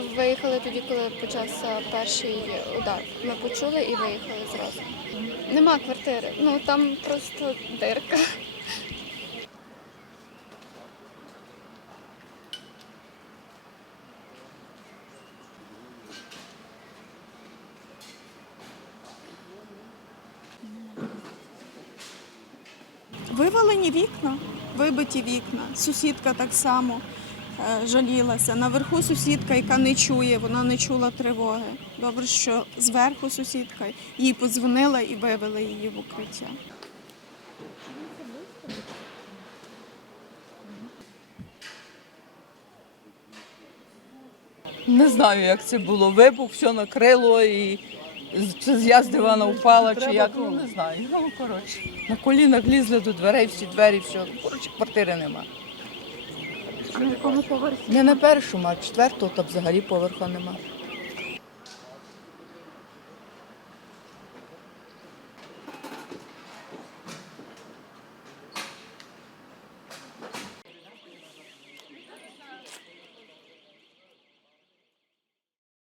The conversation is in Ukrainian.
Виїхали тоді, коли почався перший удар. Ми почули і виїхали зразу. Нема квартири, ну там просто дирка. Вивалені вікна, вибиті вікна. Сусідка так само жалілася. Наверху сусідка, яка не чує, вона не чула тривоги. Добре, що зверху сусідка їй подзвонила і вивели її в укриття. Не знаю, як це було. Вибух, все накрило і чи я з дивана впала, чи як, ну не знаю. Ну, коротше. На колінах лізли до дверей, всі двері, все. Коротше, квартири нема. На якому поверсі? Не на першому, а четвертого, то взагалі поверху нема.